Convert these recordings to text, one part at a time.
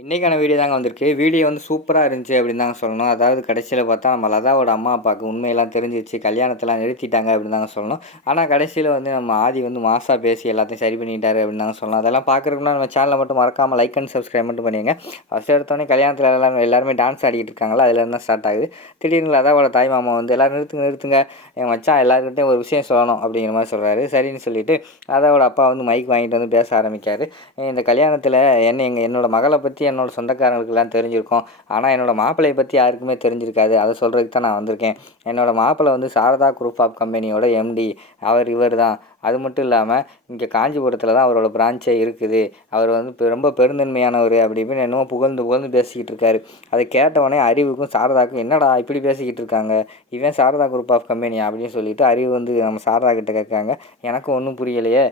இன்றைக்கான வீடியோ தாங்க வந்திருக்கு. வீடியோ வந்து சூப்பராக இருந்துச்சு அப்படின்னு தாங்க சொல்லணும். அதாவது கடைசியில் பார்த்தா நம்ம லதாவோட அம்மா அப்பாவுக்கு உண்மையெல்லாம் தெரிஞ்சிருச்சு. கல்யாணத்தெல்லாம் நிறுத்திட்டாங்க அப்படின்னு தாங்க சொல்லணும். ஆனால் கடைசியில் வந்து நம்ம ஆதி வந்து மாஸாக பேசி எல்லாத்தையும் சரி பண்ணிட்டாரு அப்படின்னு தாங்க சொல்லணும். அதெல்லாம் பார்க்குறதுக்குன்னா நம்ம சேனலை மட்டும் மறக்காமல் லைக் அண்ட் சப்ஸ்கிரைப் மட்டும் பண்ணிடுங்க. ஃபஸ்ட் எடுத்தோடனே கல்யாணத்தில் எல்லாருமே டான்ஸ் ஆடிக்கிட்டு இருக்காங்களா, அதுலேருந்து தான் ஸ்டார்ட் ஆகுது. திடீர்னு லதாவோட தாய் மாமா வந்து எல்லோரும் நிறுத்துங்க நிறுத்துங்க, என் மச்சான் எல்லாருக்கிட்டையும் ஒரு விஷயம் சொல்லணும் அப்படிங்கிற மாதிரி சொல்கிறாரு. சரின்னு சொல்லிட்டு லதாவோட அப்பா வந்து மைக் வாங்கிட்டு வந்து பேச ஆரம்பிக்காரு. இந்த கல்யாணத்தில் என்னோடய மகளை பற்றி என்னோடய சொந்தக்காரங்களுக்கெல்லாம் தெரிஞ்சிருக்கும். ஆனால் என்னோடய மாப்பிள்ளையை பற்றி யாருக்குமே தெரிஞ்சிருக்காது. அதை சொல்கிறதுக்கு தான் நான் வந்திருக்கேன். என்னோடய மாப்பிள்ளை வந்து சாரதா குரூப் ஆஃப் கம்பெனியோட எம்டி. இவர் தான். அது மட்டும் இல்லாமல் இங்கே காஞ்சிபுரத்தில் தான் அவரோட பிரான்ச்சே இருக்குது. அவர் வந்து ரொம்ப பெருந்தன்மையானவர் அப்படி இப்படின்னு என்னமோ புகழ்ந்து புகழ்ந்து பேசிக்கிட்டு இருக்காரு. அதை கேட்டவொடனே அறிவுக்கும் சாரதாக்கும் என்னடா இப்படி பேசிக்கிட்டு இருக்காங்க, இவன் சாரதா குரூப் ஆஃப் கம்பெனியா அப்படின்னு சொல்லிட்டு அறிவு வந்து நம்ம சாரதா கிட்ட கேட்காங்க. எனக்கும் ஒன்றும் புரியலையே,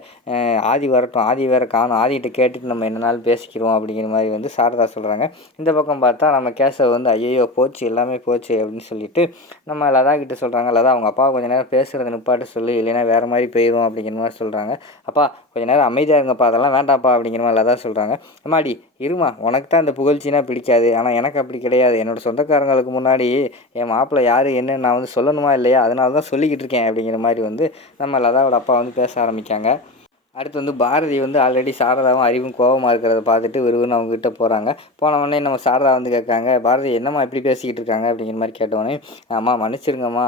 ஆதி வரட்டும், ஆதி வேறு காணும், ஆதிகிட்ட கேட்டுட்டு நம்ம என்னனாலும் பேசிக்கிறோம் அப்படிங்கிற மாதிரி வந்து சாரதா சொல்கிறாங்க. இந்த பக்கம் பார்த்தா நம்ம கேசவ் வந்து ஐயோ போச்சு எல்லாமே போச்சு அப்படின்னு சொல்லிட்டு நம்ம லதா கிட்ட சொல்கிறாங்க. லதா அவங்க அப்பா கொஞ்சம் நேரம் பேசுகிறத நிப்பாட்ட சொல்லு, இல்லைன்னா வேறு மாதிரி போயிடும் அப்படிங்கிற மாதிரி சொல்கிறாங்க. அப்பா கொஞ்சம் நேரம் அமைதியாக இருங்கப்பா, அதெல்லாம் வேண்டாப்பா அப்படிங்கிற மாதிரி லதா சொல்கிறாங்க. அம்மாடி இருமா, உனக்கு தான் இந்த புகழ்ச்சினா பிடிக்காது, ஆனால் எனக்கு அப்படி கிடையாது. என்னோடய சொந்தக்காரங்களுக்கு முன்னாடி என் மாப்பிள்ளை யார் என்னன்னு நான் வந்து சொல்லணுமா இல்லையா, அதனால தான் சொல்லிக்கிட்டு இருக்கேன் அப்படிங்கிற மாதிரி வந்து நம்ம லதாவோட அப்பா வந்து பேச ஆரம்பிக்காங்க. அடுத்து வந்து பாரதி வந்து ஆல்ரெடி சாரதாவும் அறிவும் கோபமாக இருக்கிறத பார்த்துட்டு விறுவிறுன்னு அவங்ககிட்ட போகிறாங்க. போனவொடனே நம்ம சாரதா வந்து கேட்காங்க, பாரதி என்னம்மா இப்படி பேசிக்கிட்டு இருக்காங்க அப்படிங்கிற மாதிரி கேட்டவொடனே, அம்மா மன்னிச்சிருங்கம்மா,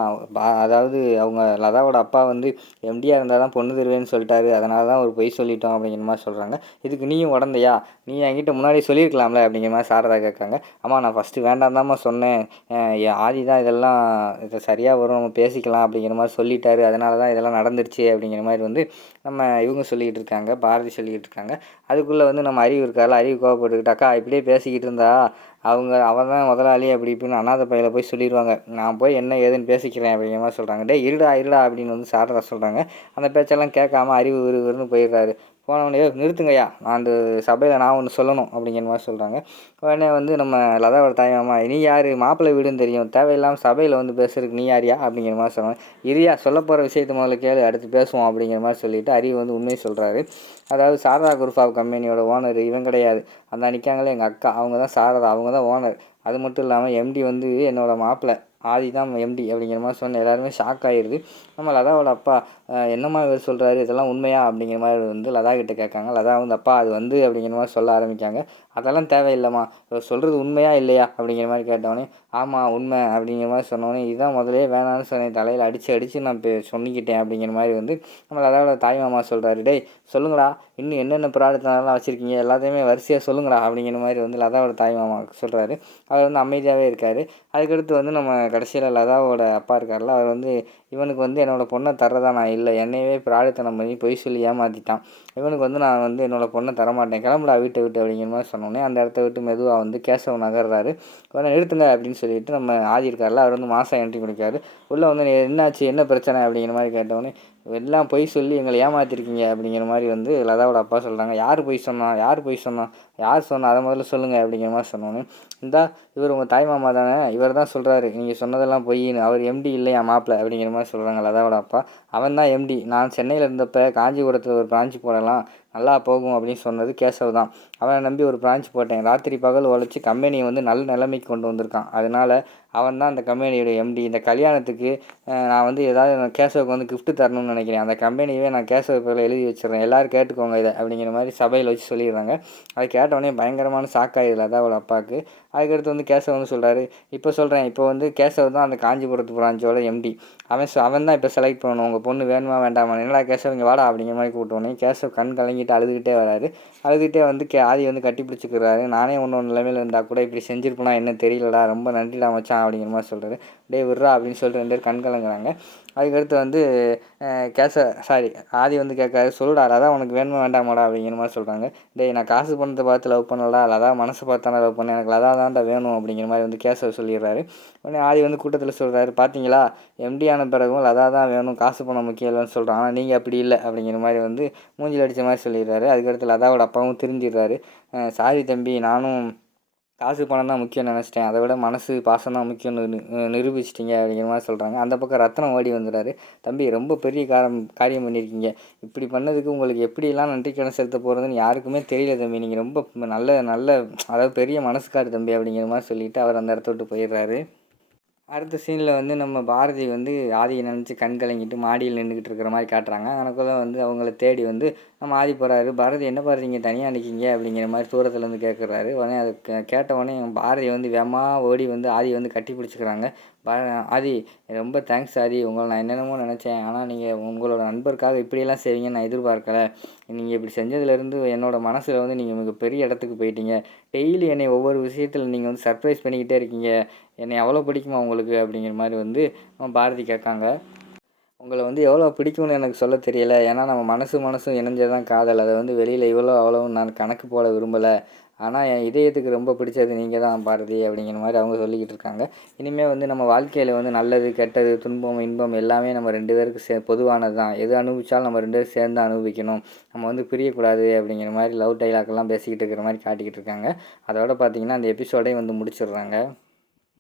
அதாவது அவங்க லதாவோட அப்பா வந்து எம்டியாக இருந்தால் தான் பொண்ணு தருவேன்னு சொல்லிட்டாரு, அதனால தான் ஒரு பொய் சொல்லிட்டோம் அப்படிங்கிற மாதிரி சொல்கிறாங்க. இதுக்கு நீயும் உடந்தையா, நீ என்கிட்ட முன்னாடி சொல்லியிருக்கலாம்ல அப்படிங்கிற மாதிரி சாரதா கேட்காங்க. அம்மா நான் ஃபஸ்ட்டு வேண்டாம் தான்மா சொன்னேன், ஆதி தான் இதெல்லாம் இது சரியாக வரும், நம்ம பேசிக்கலாம் அப்படிங்கிற மாதிரி சொல்லிட்டாரு, அதனால தான் இதெல்லாம் நடந்துருச்சு அப்படிங்கிற மாதிரி வந்து நம்ம இவங்க சொல்லிக்கிட்டு இருக்காங்க, பாரதி சொல்லிக்கிட்டு இருக்காங்க. அதுக்குள்ளே வந்து நம்ம அறிவு இருக்கார்ல, அறிவு கோவப்பட்டுக்கிட்டு அக்கா இப்படியே பேசிக்கிட்டு இருந்தா அவன் தான் முதலாளி அப்படி இப்படின்னு அனாதை பையில போய் சொல்லிடுவாங்க, நான் போய் என்ன ஏதுன்னு பேசிக்கிறேன் அப்படிங்கிற மாதிரி சொல்கிறாங்க. டே இருடா இருடா அப்படின்னு வந்து சாரதா சொல்கிறாங்க. அந்த பேச்செல்லாம் கேட்காம அறிவு விறுவிறுன்னு போயிடுறாரு. போனவொடனே நிறுத்துங்கய்யா, நான் அந்த சபையில் நான் ஒன்று சொல்லணும் அப்படிங்கிற மாதிரி சொல்கிறாங்க. உடனே வந்து நம்ம லதாவோட தாய்மாமா, நீ யார், மாப்பிள்ளை வீடுன்னு தெரியும், தேவையில்லாமல் சபையில் வந்து பேசுறதுக்கு நீ யாரியா அப்படிங்கிற மாதிரி சொல்கிறாங்க. இரியா சொல்ல போகிற விஷயத்தை முதல்ல கேளு, அடுத்து பேசுவோம் அப்படிங்கிற மாதிரி சொல்லிவிட்டு அறிவு வந்து உண்மையை சொல்கிறாரு. அதாவது சாரதா குரூப் ஆஃப் கம்பெனியோட ஓனர் இவன் கிடையாது, அந்த நிற்காங்களே எங்கள் அக்கா, அவங்க தான் சாரதா, அவங்க தான் ஓனர். அது மட்டும் இல்லாமல் எம்டி வந்து என்னோடய மாப்பிள்ளை ஆதி தான் எம்டி அப்படிங்கிற மாதிரி சொன்ன எல்லாருமே ஷாக் ஆகிடுது. நம்ம லதாவோட அப்பா என்னம்மா இவர் சொல்கிறாரு, இதெல்லாம் உண்மையா அப்படிங்கிற மாதிரி வந்து லதா கிட்ட கேட்காங்க. லதா வந்து அப்பா அது வந்து அப்படிங்கிற மாதிரி சொல்ல ஆரம்பிக்காங்க. அதெல்லாம் தேவையில்லைம்மா, இவர் சொல்கிறது உண்மையா இல்லையா அப்படிங்கிற மாதிரி கேட்டவொடனே ஆமாம் உண்மை அப்படிங்கிற மாதிரி சொன்னோடனே, இதுதான் முதலே வேணான்னு சொன்னேன், தலையில் அடித்து நான் சொல்லிக்கிட்டேன் அப்படிங்கிற மாதிரி வந்து நம்ம லதாவோட தாய் மாமா சொல்கிறாரு. டேய் சொல்லுங்கடா, இன்னும் என்னென்ன ப்ராடக்ட்லாம் வச்சுருக்கீங்க எல்லாத்தையுமே வரிசையாக சொல்லுங்கடா அப்படிங்கிற மாதிரி வந்து லதாவோட தாய் மாமா சொல்கிறாரு. அவர் வந்து அமைதியாகவே இருக்கார். அதுக்கடுத்து வந்து நம்ம கடைசியில் லதாவோட அப்பா இருக்கார்ல, அவர் வந்து இவனுக்கு வந்து என்னோடய பொண்ணை தர்றதா நான் இல்லை, என்னையவே பிராடுத்தனம் பண்ணி பொய் சொல்லி ஏமாற்றிட்டான், இவனுக்கு வந்து நான் வந்து என்னோடய பொண்ணை தரமாட்டேன், கிளம்புடா வீட்டை விட்டு அப்படிங்கிற மாதிரி சொன்னோன்னே அந்த இடத்த விட்டு மெதுவாக வந்து கேசவ நகர்றாரு. உடனே நிறுத்துங்க அப்படின்னு சொல்லிட்டு நம்ம ஆதி இருக்கார்ல, அவர் வந்து மாதம் என்ட்ரி கொடுக்காரு. உள்ளே வந்து என்னாச்சு என்ன பிரச்சனை அப்படிங்கிற மாதிரி கேட்டவொடனே, எல்லாம் பொய் சொல்லி எங்களை ஏமாற்றிருக்கீங்க அப்படிங்கிற மாதிரி வந்து லதாவோட அப்பா சொல்கிறாங்க. யார் பொய் சொன்னா, யார் பொய் சொன்னா, யார் சொன்னா அதை முதல்ல சொல்லுங்கள் அப்படிங்கிற மாதிரி சொன்னோன்னே, இந்தா இவர் உங்கள் தாய் மாமா தானே, இவர் தான் சொல்கிறாரு நீங்கள் சொன்னதெல்லாம் பொய்ன்னு, அவர் எம்டி இல்லையா மாப்பிள்ளை அப்படிங்கிற மாதிரி சொல்கிறாங்க லதாவோட அப்பா. அவன் தான் எம்டி, நான் சென்னையில் இருந்தப்போ காஞ்சிபுரத்தில் ஒரு பிரான்ச் போடலாம் நல்லா போகும் அப்படின்னு சொன்னது கேசவ் தான். அவனை நம்பி ஒரு பிரான்ச் போட்டேன், ராத்திரி பகல் உழைச்சி கம்பெனியை வந்து நல்ல நிலைமைக்கு கொண்டு வந்திருக்கான், அதனால் அவன் தான் அந்த கம்பெனியோட எம்டி. இந்த கல்யாணத்துக்கு நான் வந்து ஏதாவது கேசவுக்கு வந்து கிஃப்ட்டு தரணும்னு நினைக்கிறேன், அந்த கம்பெனியவே நான் கேசவ பேரில் எழுதி வச்சிடுறேன், எல்லோரும் கேட்டுக்கோங்க இதை அப்படிங்கிற மாதிரி சபையில் வச்சு சொல்லிடுறாங்க. அதை கேட்டவொடனே பயங்கரமான ஷாக்காகிடுது லதாவோட அப்பாவுக்கு. அதுக்கடுத்து வந்து கேசவ் வந்து சொல்கிறாரு, இப்போ சொல்கிறேன், இப்போ வந்து கேசவ் தான் அந்த காஞ்சிபுரத்து பிரான்ச்சோட எம்டி, அவன் தான் இப்போ செலக்ட் பண்ணணும், உங்கள் பொண்ணு வேணுமா வேண்டாமா, என்னடா கேசவ் இங்கே வாடா அப்படிங்கிற மாதிரி கூப்பிட்டோன்னே கேசவ் கண் கலங்கிட்டு அழுதுகிட்டே வராரு. அழுதுகிட்டே வந்து ஆதி வந்து கட்டி பிடிச்சிக்கிறாரு. நானே ஒன்று நிலைமையில் இருந்தால் கூட இப்படி செஞ்சுருப்பேனா என்ன தெரியலடா, ரொம்ப நன்றிடா மச்சான் அப்படிங்கிற மாதிரி சொல்கிறாரு. டே விட்றா அப்படின்னு சொல்லிட்டு 2 பேர் கண் கலங்குறாங்க. அதுக்கடுத்து வந்து ஆதி வந்து கேட்காரு, சொல்லுடா லதா உனக்கு வேணுமா வேண்டாமாடா அப்படிங்கிற மாதிரி சொல்கிறாங்க. டேய் நான் காசு பணத்தை பார்த்து லவ் பண்ணலடா, லதா மனசை பார்த்தானே லவ் பண்ணேன், எனக்கு லதா தான்டா வேணும் அப்படிங்கிற மாதிரி வந்து கேசவ் சொல்லிடுறாரு. உடனே ஆதி வந்து கூட்டத்தில் சொல்கிறாரு, பார்த்தீங்களா எம்டி ஆன பிறகும் லதா தான் வேணும், காசு பணம் முக்கியம் இல்லைன்னு சொல்கிறான், ஆனால் நீங்கள் அப்படி இல்லை அப்படிங்கிற மாதிரி வந்து மூஞ்சில் அடித்த மாதிரி சொல்லிடுறாரு. அதுக்கடுத்து லதாவோட அப்பாவும் திரும்பிடுறாரு. சாரி தம்பி, நானும் காசு பணம் தான் முக்கியம்னு நினச்சிட்டேன். அதை விட மனசு, பாசம் தான் முக்கியம்னு நிரூபிச்சிட்டிங்க அப்படிங்கிற மாதிரி சொல்கிறாங்க. அந்த பக்கம் ரத்னம் ஓடி வந்துடுறாரு. தம்பி ரொம்ப பெரிய காரியம் பண்ணியிருக்கீங்க. இப்படி பண்ணதுக்கு உங்களுக்கு எப்படிலாம் நன்றி கடன் செலுத்த போகிறதுன்னு யாருக்குமே தெரியல தம்பி. நீங்கள் ரொம்ப நல்ல நல்ல அதாவது பெரிய மனசுக்காரு தம்பி அப்படிங்கிற மாதிரி சொல்லிவிட்டு அவர் அந்த இடத்த விட்டு போயிடுறாரு. அடுத்த சீனில் வந்து நம்ம பாரதி வந்து ஆதியை நினச்சி கண் கலங்கிட்டு மாடியில் நின்றுக்கிட்டு இருக்கிற மாதிரி காட்டுறாங்க. எனக்குள்ள வந்து அவங்கள தேடி வந்து நம்ம ஆதி போகிறாரு. பாரதி என்ன பாரதி இங்கே தனியாக நிற்கிங்க அப்படிங்கிற மாதிரி தூரத்துலேருந்து கேட்குறாரு. உடனே அதை கேட்ட உடனே பாரதி வந்து வேகமாக ஓடி வந்து ஆதி வந்து கட்டி பிடிச்சிக்கிறாங்க. ஆதி ரொம்ப தேங்க்ஸ் ஆதி, உங்களை நான் என்னென்னமோ நினச்சேன். ஆனால் நீங்கள் உங்களோட நண்பருக்காக இப்படியெல்லாம் செய்வீங்கன்னு நான் எதிர்பார்க்கல. நீங்கள் இப்படி செஞ்சதுலேருந்து என்னோடய மனசில் வந்து நீங்கள் மிகப்பெரிய இடத்துக்கு போயிட்டீங்க. டெய்லி என்னை ஒவ்வொரு விஷயத்தில் நீங்கள் வந்து சர்ப்ரைஸ் பண்ணிக்கிட்டே இருக்கீங்க. என்னை எவ்வளோ பிடிக்குமா உங்களுக்கு அப்படிங்கிற மாதிரி வந்து பாரதி கேட்காங்க. உங்களை வந்து எவ்வளோ பிடிக்கும்னு எனக்கு சொல்ல தெரியல. ஏன்னா நம்ம மனசும் இணைஞ்சது தான் காதல். அதை வந்து வெளியில் இவ்வளோ அவ்வளோ நான் கணக்கு போட விரும்பலை. ஆனால் என் இதயத்துக்கு ரொம்ப பிடிச்சது நீங்கள் தான் பாரதி அப்படிங்கிற மாதிரி அவங்க சொல்லிக்கிட்டு இருக்காங்க. இனிமேல் வந்து நம்ம வாழ்க்கையில் வந்து நல்லது கெட்டது துன்பம் இன்பம் எல்லாமே நம்ம 2 பேருக்கு பொதுவானது தான். எது அனுபவித்தாலும் நம்ம 2 பேரும் சேர்ந்து அனுபவிக்கணும். நம்ம வந்து பிரியக்கூடாது அப்படிங்கிற மாதிரி லவ் டைலாக்லாம் பேசிக்கிட்டு இருக்கிற மாதிரி காட்டிக்கிட்டு இருக்காங்க. அதோட பார்த்திங்கன்னா அந்த எபிசோடே வந்து முடிச்சிடுறாங்க.